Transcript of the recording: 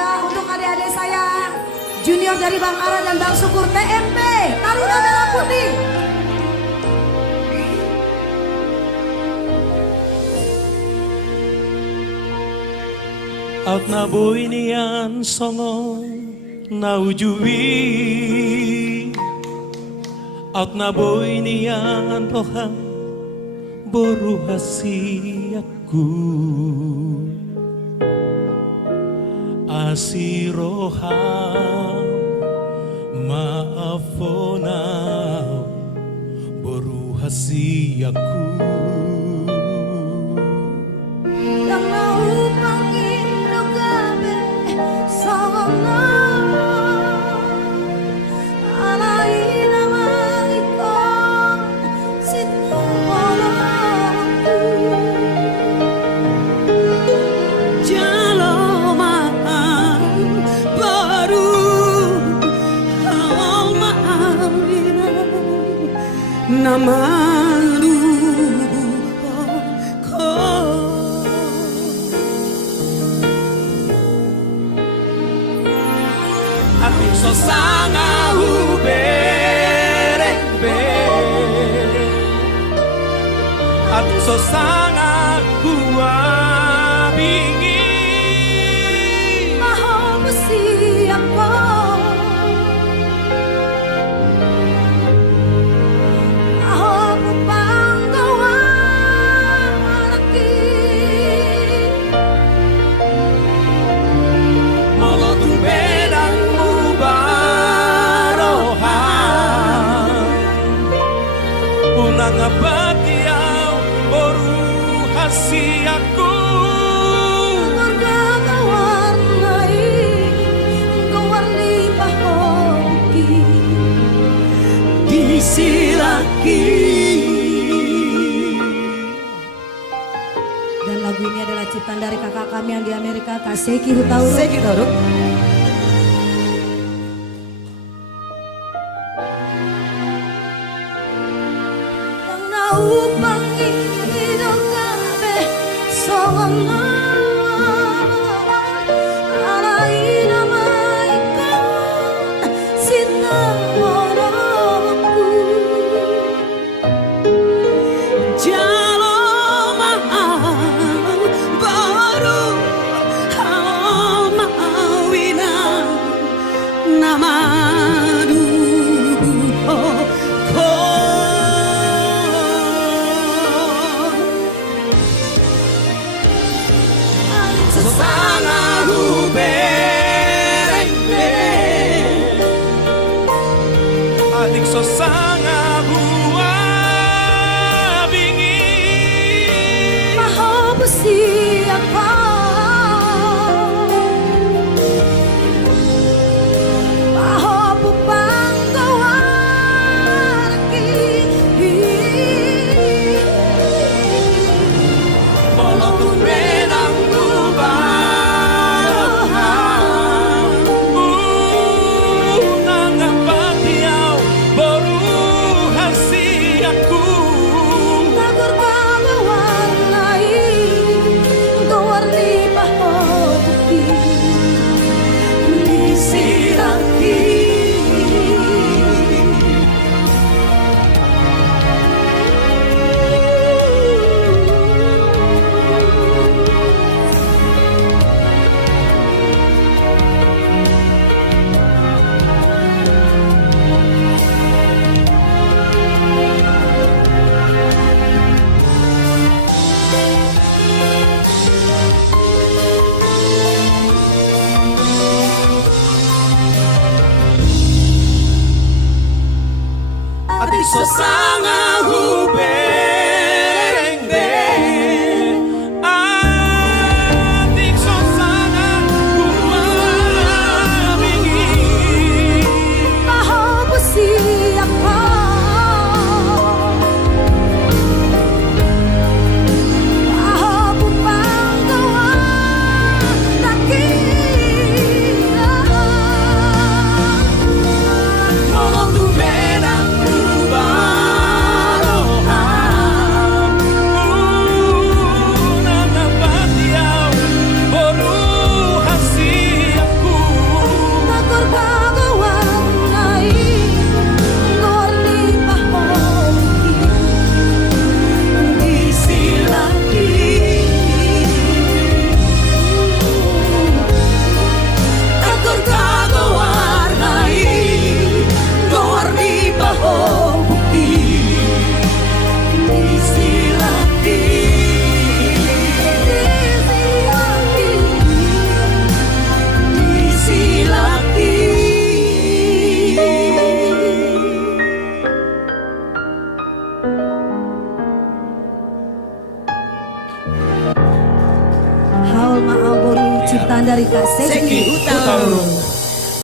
juga untuk adik-adik saya junior dari Bang Ara dan Bang Syukur TMP Taruna Merah Putih. Out na boy niyan songo naujuwi. Out na boy niyan pohang boru hasiatku. Asiroham maafona boru hasiatku. Namaru ko Ating sosanga huberebe. Ating sosanga huabingi. Mahal mo siapa Nangabatiaw boru hasiatku. Nagagawarnay gawarni pahoki disiraki. Dan lagu ini adalah ciptaan dari kakak kami yang di Amerika, Kak Seki Hutauruk. Seki Hutauruk. Upang inyong gabi songono alay naman ikaw sinawarangku. Jalo mahal baru hal mawina namadu ko. Sosanga huberebe. Ating sosanga huabingi. Mahal mo siapa mahal mo bang gawarki Walau tumenang Nagurbawarnay gawarni dari Kak Seki Seki Utaro.